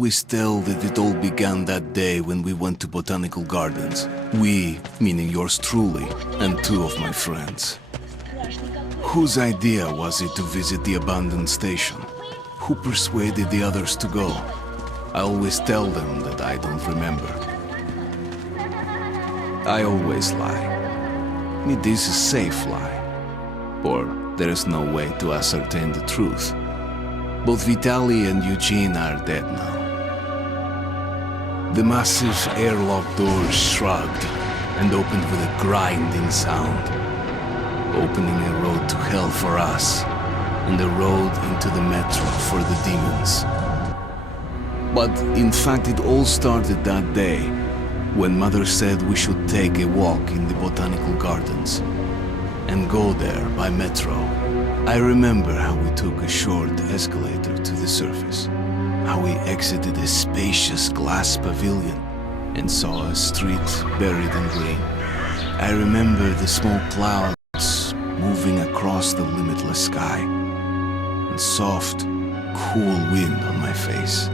always tell that it all began that day when we went to botanical gardens. We, meaning yours truly, and two of my friends. Whose idea was it to visit the abandoned station? Who persuaded the others to go? I always tell them that I don't remember. I always lie. It is a safe lie. Or there is no way to ascertain the truth. Both Vitaly and Eugene are dead now. The massive airlock doors shrugged and opened with a grinding sound, opening a road to hell for us and a road into the metro for the demons. But in fact it all started that day when Mother said we should take a walk in the botanical gardens and go there by metro. I remember how we took a short escalator to the surface, how we exited a spacious glass pavilion and saw a street buried in green. I remember the small clouds moving across the limitless sky and soft, cool wind on my face.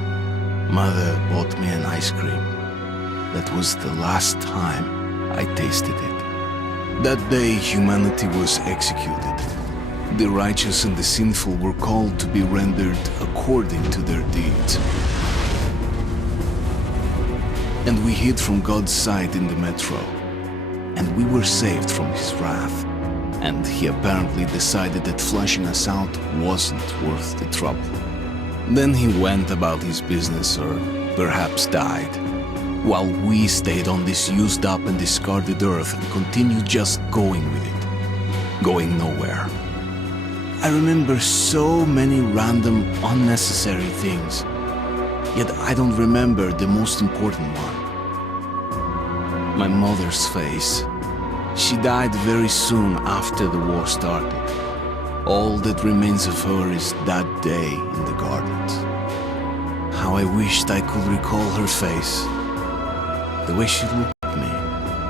Mother bought me an ice cream. That was the last time I tasted it. That day humanity was executed. The righteous and the sinful were called to be rendered according to their deeds. And we hid from God's sight in the metro. And we were saved from his wrath. And he apparently decided that flushing us out wasn't worth the trouble. Then he went about his business, or perhaps died, while we stayed on this used up and discarded earth and continued just going with it, going nowhere. I remember so many random, unnecessary things, yet I don't remember the most important one. My mother's face. She died very soon after the war started. All that remains of her is that day in the gardens. How I wished I could recall her face. The way she looked at me.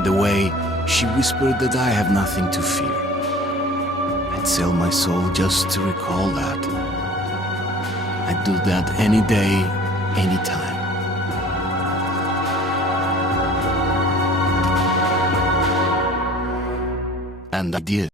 The way she whispered that I have nothing to fear. I'd sell my soul just to recall that. I'd do that any day, any time. And I did.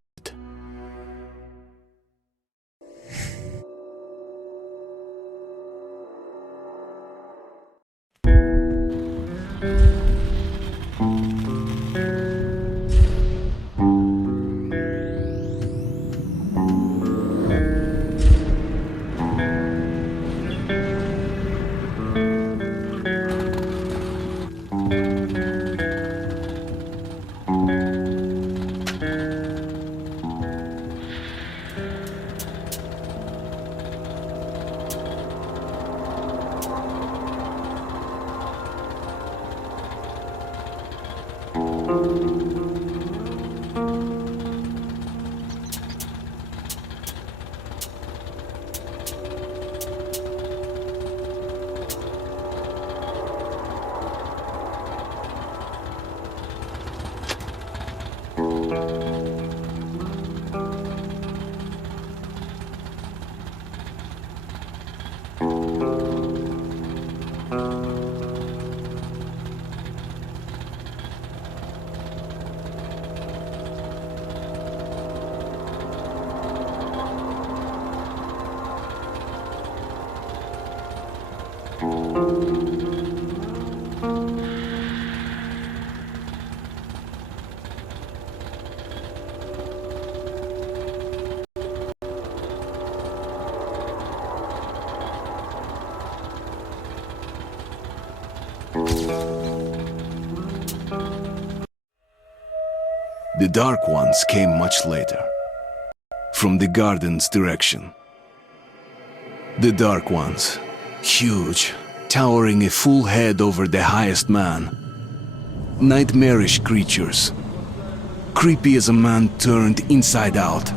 The Dark Ones came much later, from the garden's direction. The Dark Ones, huge, towering a full head over the highest man. Nightmarish creatures, creepy as a man turned inside out.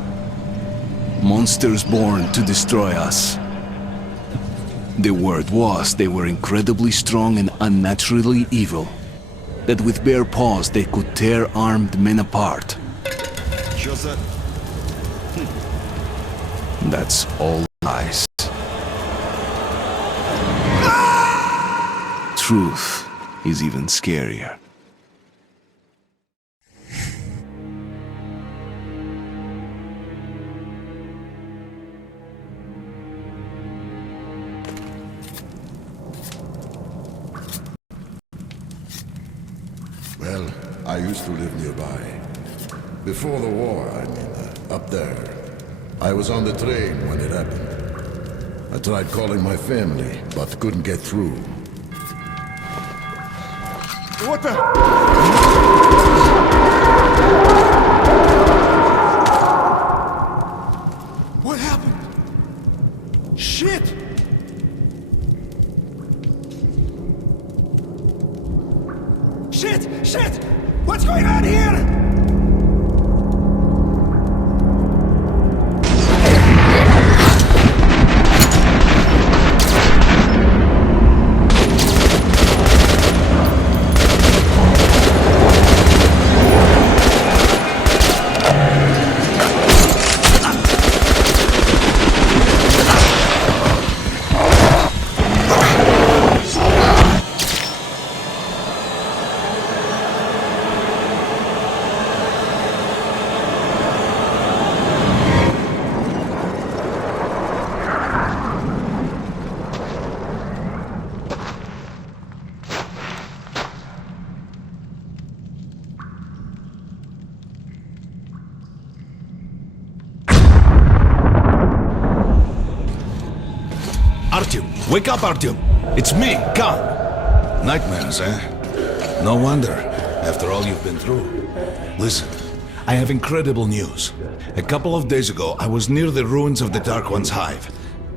Monsters born to destroy us. The word was they were incredibly strong and unnaturally evil. That with bare paws they could tear armed men apart. That's all lies. truth is even scarier. Well, I used to live nearby. Before the war, I mean, up there. I was on the train when it happened. I tried calling my family, but couldn't get through. What the? What happened? Shit! Shit! Shit! What's going on here? Artyom! Wake up, Artyom! It's me, Khan! Nightmares, eh? No wonder, after all you've been through. Listen, I have incredible news. A couple of days ago, I was near the ruins of the Dark One's hive,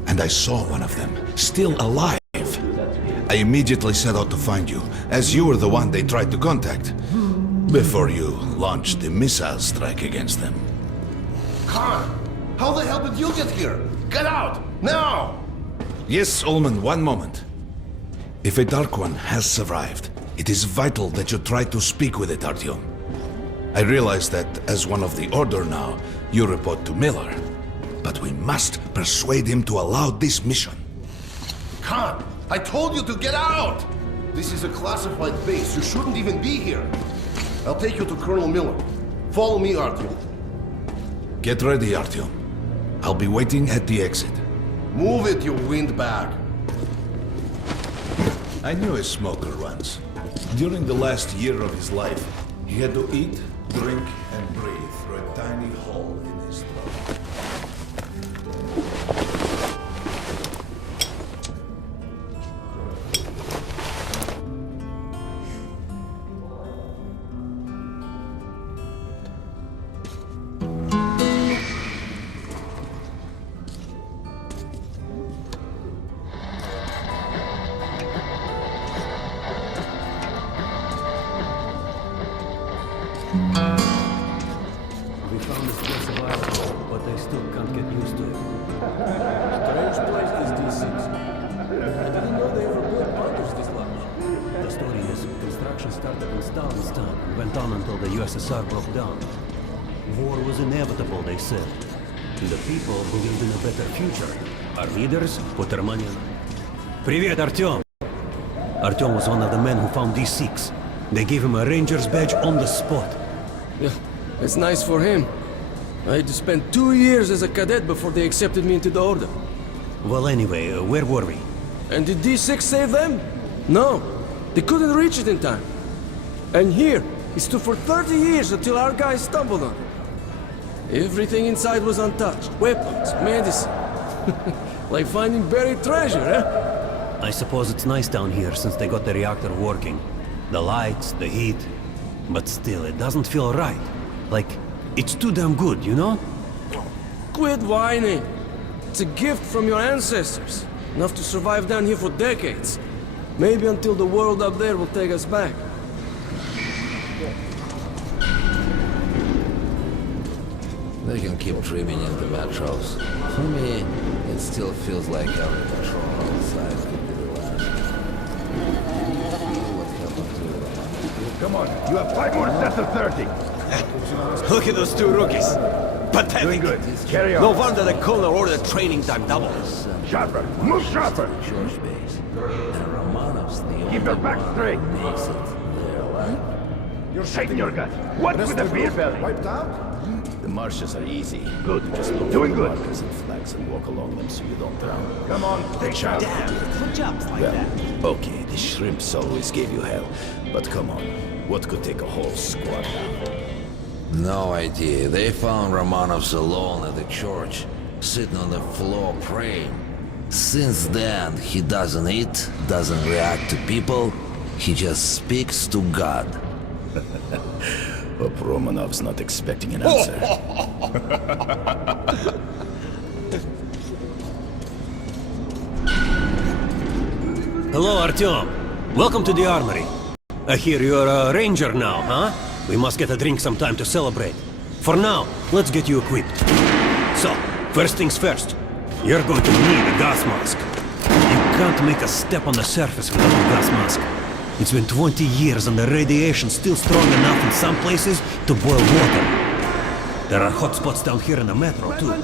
and I saw one of them, still alive. I immediately set out to find you, as you were the one they tried to contact, before you launched the missile strike against them. Khan, how the hell did you get here? Get out, now! Yes, Ullman, one moment. If a Dark One has survived, it is vital that you try to speak with it, Artyom. I realize that, as one of the Order now, you report to Miller. But we must persuade him to allow this mission. Khan, I told you to get out! This is a classified base. You shouldn't even be here. I'll take you to Colonel Miller. Follow me, Artyom. Get ready, Artyom. I'll be waiting at the exit. Move it, you windbag. I knew a smoker once. During the last year of his life, he had to eat, drink, and breathe through a tiny hole in his throat. We found this place a while ago, but I still can't get used to it. Strange place, this D6. I didn't know they ever built bunkers this large. The story is, construction started in Stalin's time and went on until the USSR broke down. War was inevitable, they said. The people believed in a better future. Our leaders put their money on it. Привет, Artyom! Artyom was one of the men who found D6. They gave him a ranger's badge on the spot. Yeah, it's nice for him. I had to spend 2 years as a cadet before they accepted me into the Order. Well, anyway, where were we? And did D6 save them? No, they couldn't reach it in time. And here, it stood for 30 years until our guys stumbled on it. Everything inside was untouched. Weapons, medicine. Like finding buried treasure, eh? I suppose it's nice down here since they got the reactor working. The lights, the heat. But still, it doesn't feel right. Like, it's too damn good, you know? Quit whining. It's a gift from your ancestors. Enough to survive down here for decades. Maybe until the world up there will take us back. They can keep dreaming in the metros. For me, it still feels like every patrol outside could be the last. Did you feel what happened to Remastered? Come on, you have 5 more sets of 30. Look at those two rookies. Pathetic. Doing good. Carry on. No wonder the colonel ordered training time double. Sharper. Move sharper. Church base. And Romanov's the Keep your back straight. Makes it their life. You're shaking your guts. What with the beer belly? Wiped out? The marshes are easy. Good. Just look Doing for the good. markers and flags and walk along them so you don't drown. Come on, take shots. Good jobs like that. Okay, the shrimps always gave you hell. But come on, what could take a whole squad down? No idea. They found Romanovs alone at the church, sitting on the floor praying. Since then, he doesn't eat, doesn't react to people. He just speaks to God. Hope Romanov's not expecting an answer. Hello, Artyom. Welcome to the armory. I hear you're a ranger now, huh? We must get a drink sometime to celebrate. For now, let's get you equipped. So, first things first. You're going to need a gas mask. You can't make a step on the surface without a gas mask. It's been 20 years and the radiation's still strong enough in some places to boil water. There are hot spots down here in the metro, too.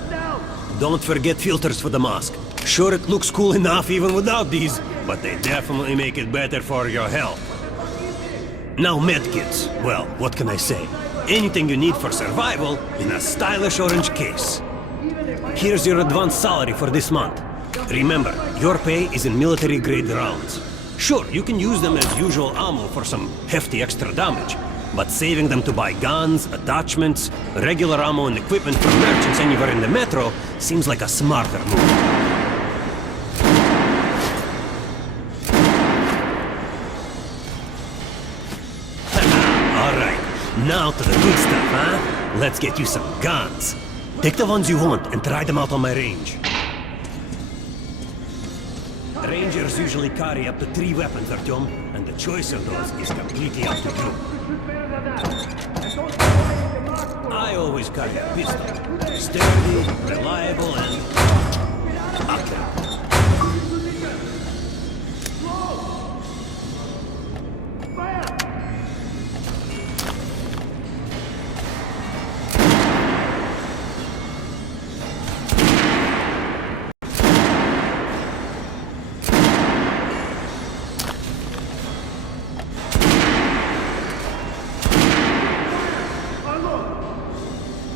Don't forget filters for the mask. Sure, it looks cool enough even without these, but they definitely make it better for your health. Now medkits. Well, what can I say? Anything you need for survival in a stylish orange case. Here's your advance salary for this month. Remember, your pay is in military-grade rounds. Sure, you can use them as usual ammo for some hefty extra damage, but saving them to buy guns, attachments, regular ammo and equipment for merchants anywhere in the metro seems like a smarter move. Alright, now to the good stuff, huh? Let's get you some guns. Take the ones you want and try them out on my range. Rangers usually carry up to 3 weapons, Artyom, and the choice of those is completely up to you. I always carry a pistol. Sturdy, reliable, and accurate.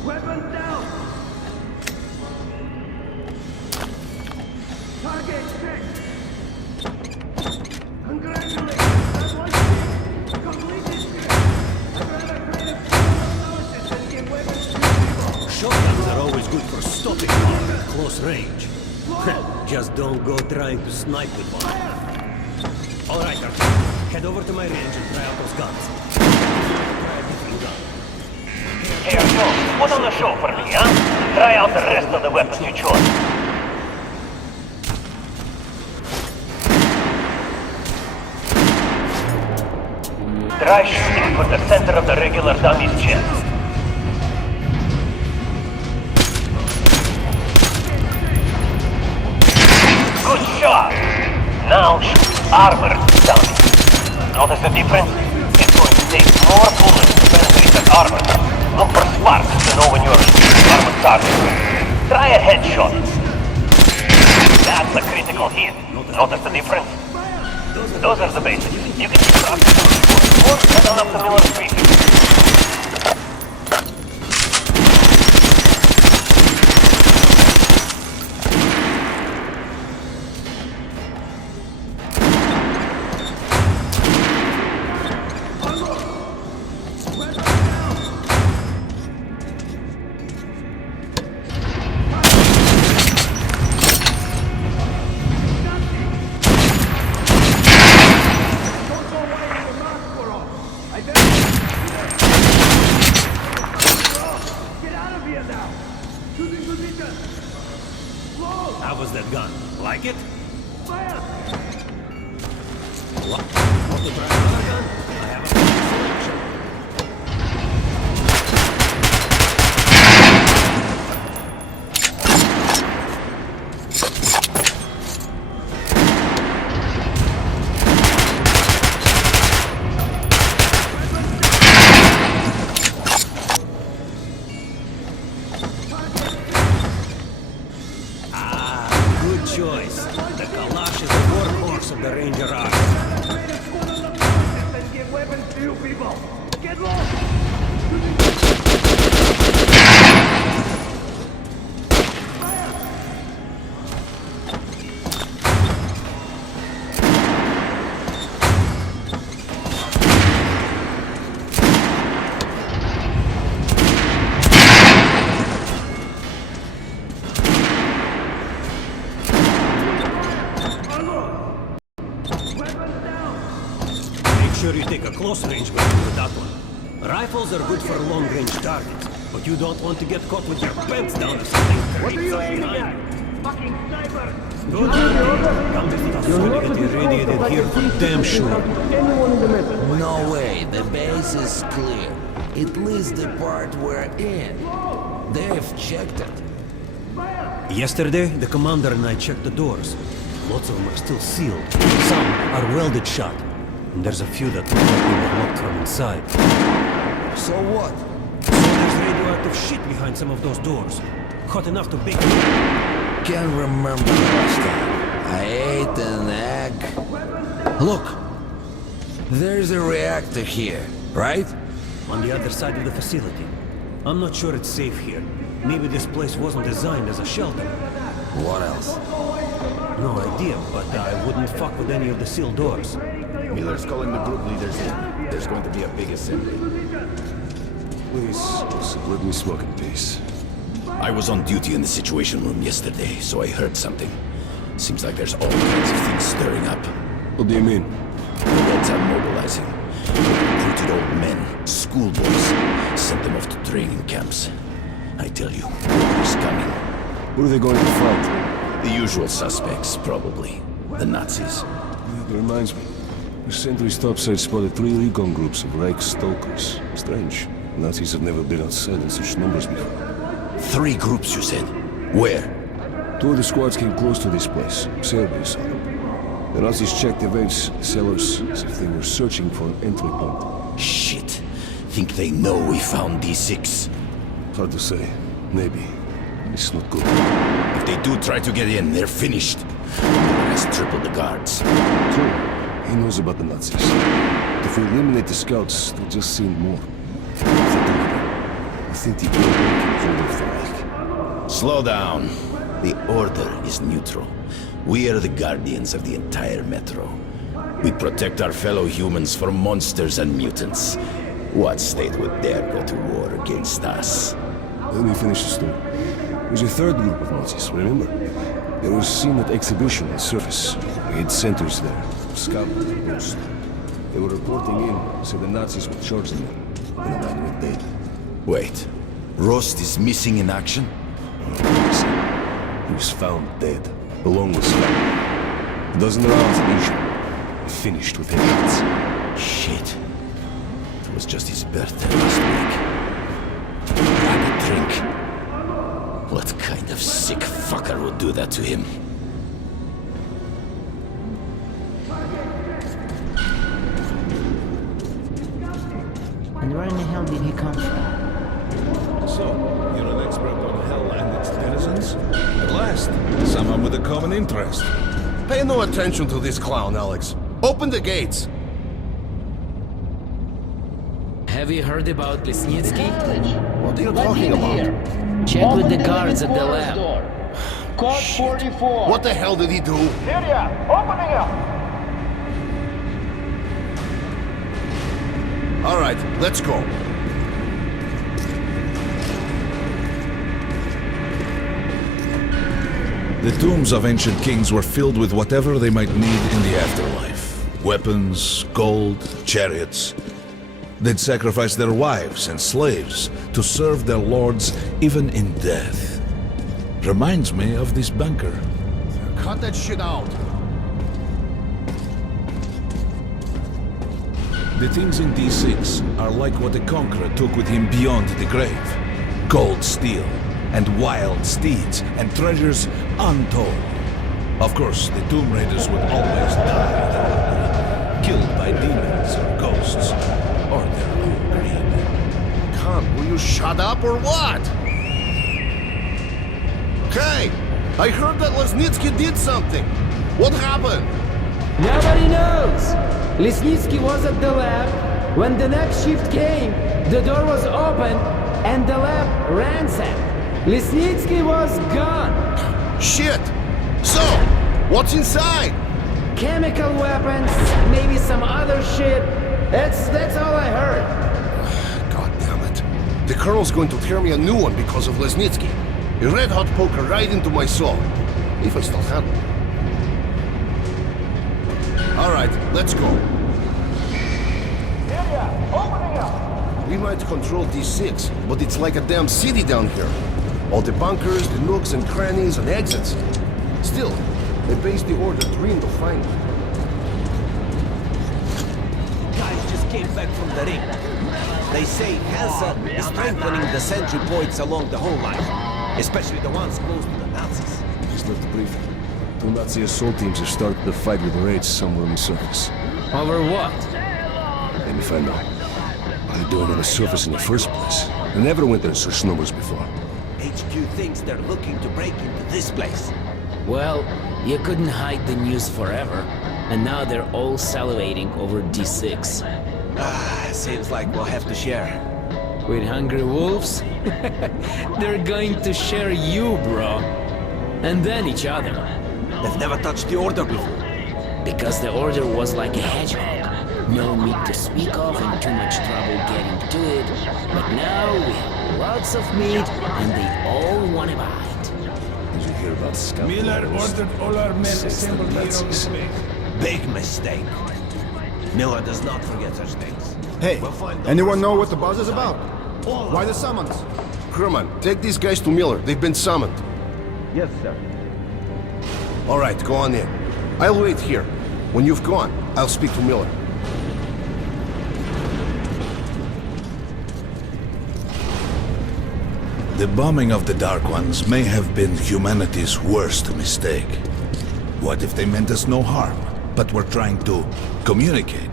Weapons down! Target checked! Congratulations! That was completed! I'd rather create a analysis than give weapons to people! Shotguns are always good for stopping power at close range. Just don't go trying to snipe with one. Alright, Artyom. Head over to my range and try out those guns. Try a different gun. Hey, Artyom, put on the show for me, huh? Try out the rest of the weapons you chose. Try shooting for the center of the regular dummy's chest. Good shot! Now shoot armored dummy. Notice the difference? It's going to take more bullets to penetrate that armor. Look for sparks to know when you're shooting armored target. Try a headshot. That's a critical hit. Notice the difference? Those are the basics. You can keep practicing or head on up to Miller Street. How was that gun? Like it? Fire! What? Want to try another gun? I have a selection. Good choice. The Kalash is the workhorse of the Ranger Army. sure you take a close-range weapon with that one. Rifles are good for long-range targets, but you don't want to get caught with your pants down or something. What are you aiming at? Fucking sniper! Good. Come with us when you get irradiated here for damn sure. No way, the base is clear. At least the part we're in. They've checked it. Yesterday, the commander and I checked the doors. Lots of them are still sealed. Some are welded shut. And there's a few that look like they were locked from inside. So what? So there's radioactive shit behind some of those doors. Hot enough to bake them. Can't remember the last time. I ate an egg. Look! There's a reactor here, right? On the other side of the facility. I'm not sure it's safe here. Maybe this place wasn't designed as a shelter. What else? No idea, but I wouldn't fuck with any of the sealed doors. Miller's calling the group leaders in. There's going to be a big assembly. Please, let me smoke in peace. I was on duty in the Situation Room yesterday, so I heard something. Seems like there's all kinds of things stirring up. What do you mean? The Reds are mobilizing. They recruited old men, schoolboys, sent them off to training camps. I tell you, war's coming. Who are they going to fight? The usual suspects, probably. The Nazis. It reminds me. The sentry's topside spotted 3 recon groups of Reich stalkers. Strange. Nazis have never been outside in such numbers before. 3 groups, you said? Where? 2 of the squads came close to this place. Serbia saw them. The Nazis checked the vents, cellars, as if they were searching for an entry point. Shit. Think they know we found D6? Hard to say. Maybe. It's not good. If they do try to get in, they're finished. Miller has tripled the guards. True. He knows about the Nazis. If we eliminate the scouts, they'll just send more. I think the Order can hold off the Reich. Slow down. The Order is neutral. We are the guardians of the entire Metro. We protect our fellow humans from monsters and mutants. What state would dare go to war against us? Let me finish the story. There's a 3rd group of Nazis, remember? They were seen at exhibition on surface. We had centers there. Scout and Ghost. They were reporting in, said the Nazis were charging them. And the man went dead. Wait. Rost is missing in action? He was found dead, along with Scout. A dozen rounds at each. Finished with headshots. Shit. It was just his birthday last week. Grab a drink. What kind of sick fucker would do that to him? And where in the hell did he come from? So, you're an expert on hell and its denizens? At last, someone with a common interest. Pay no attention to this clown, Alex. Open the gates. Have you heard about Lesnitsky? What are you talking about? Check with the guards at the lab. Code 44. What the hell did he do? Area, opening up. All right, let's go. The tombs of ancient kings were filled with whatever they might need in the afterlife. Weapons, gold, chariots. They'd sacrifice their wives and slaves to serve their lords even in death. Reminds me of this bunker. Cut that shit out. The things in D6 are like what the Conqueror took with him beyond the grave. Gold steel, and wild steeds, and treasures untold. Of course, the Tomb Raiders would always die, killed by demons or ghosts, or their own greed. Khan, will you shut up or what? Hey, I heard that Lesnitsky did something. What happened? Nobody knows! Lesnitsky was at the lab. When the next shift came, the door was open and the lab ransacked. Lesnitsky was gone. Shit! So, what's inside? Chemical weapons, maybe some other shit. That's all I heard. God damn it. The Colonel's going to tear me a new one because of Lesnitsky. A red-hot poker right into my soul. If I still had one. All right, let's go. Opening up! We might control D6, but it's like a damn city down here. All the bunkers, the nooks and crannies and exits. Still, they base the order dreamed of finding. Guys just came back from the ring. They say Hansa is strengthening the sentry points along the whole line, especially the ones close to the Nazis. Just left the briefing. Two Nazi assault teams have started the fight with the raids somewhere on the surface. Over what? Let me find out. What are they doing on the surface in the first place? They never went there in such numbers before. HQ thinks they're looking to break into this place. Well, you couldn't hide the news forever, and now they're all salivating over D6. Seems like we'll have to share. With hungry wolves? They're going to share you, bro. And then each other. They've never touched the Order before. Because the Order was like a hedgehog. No meat to speak of and too much trouble getting to it. But now we have lots of meat and they all want to bite. Did you hear about Scott? Miller ordered all our men assembled here on the way. Big mistake. Miller does not forget such things. Hey, anyone know what the buzz is about? Why the summons? Herman, take these guys to Miller. They've been summoned. Yes, sir. All right, go on in. I'll wait here. When you've gone, I'll speak to Miller. The bombing of the Dark Ones may have been humanity's worst mistake. What if they meant us no harm, but were trying to communicate?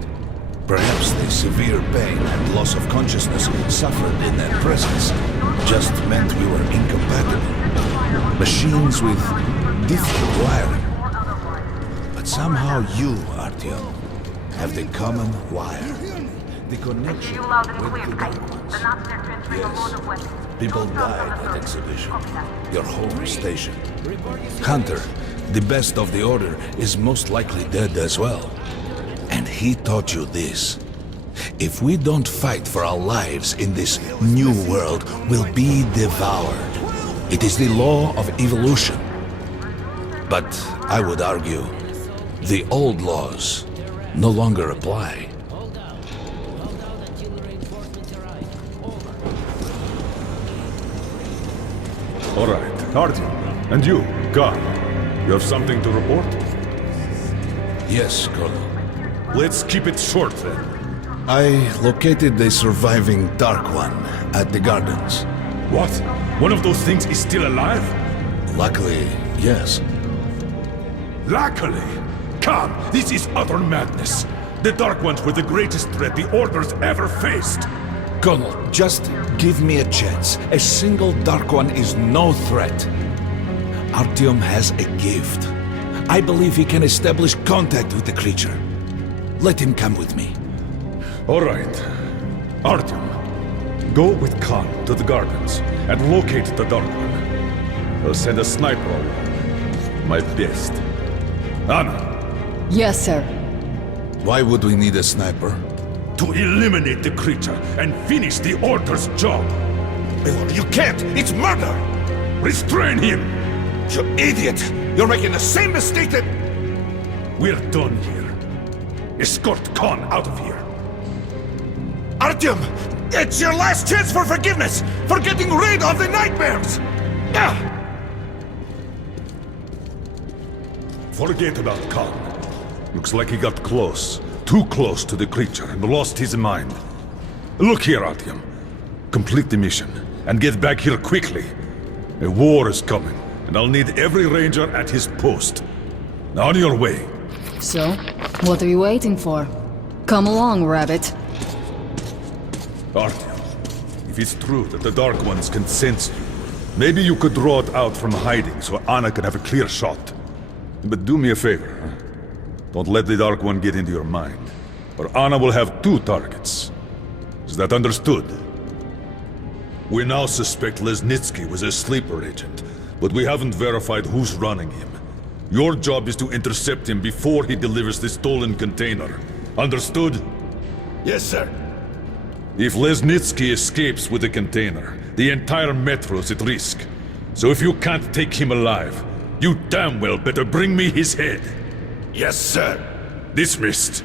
Perhaps the severe pain and loss of consciousness suffered in their presence just meant we were incompatible. Machines with different wiring. But somehow you, Artyom, have the common wire. The connection with the Dark Ones. Yes. People died at exhibition. Your home station. Hunter, the best of the Order, is most likely dead as well. And he taught you this. If we don't fight for our lives in this new world, we'll be devoured. It is the law of evolution. But I would argue, the old laws no longer apply. All right, Artyom, and you, Khan, you have something to report? Yes, Colonel. Let's keep it short then. I located the surviving Dark One at the gardens. What? One of those things is still alive? Luckily, yes. Luckily? Khan, this is utter madness. The Dark Ones were the greatest threat the Order's ever faced. Colonel, just give me a chance. A single Dark One is no threat. Artyom has a gift. I believe he can establish contact with the creature. Let him come with me. All right. Artyom, go with Khan to the gardens and locate the Dark One. I'll send a sniper along. My best. Anna. Yes, sir. Why would we need a sniper? To eliminate the creature and finish the Order's job. Miller, you can't! It's murder! Restrain him! You idiot! You're making the same mistake that... We're done here. Escort Khan out of here. Artyom! It's your last chance for forgiveness! For getting rid of the nightmares! Forget about Khan. Looks like he got close. Too close to the creature and lost his mind. Look here, Artyom. Complete the mission and get back here quickly. A war is coming, and I'll need every ranger at his post. On your way. So, what are you waiting for? Come along, Rabbit. Artyom, if it's true that the Dark Ones can sense you, maybe you could draw it out from hiding so Anna can have a clear shot. But do me a favor, huh? Don't let the Dark One get into your mind, or Anna will have two targets. Is that understood? We now suspect Lesnitsky was a sleeper agent, but we haven't verified who's running him. Your job is to intercept him before he delivers the stolen container. Understood? Yes, sir. If Lesnitsky escapes with the container, the entire metro's at risk. So if you can't take him alive, you damn well better bring me his head. Yes, sir. Dismissed.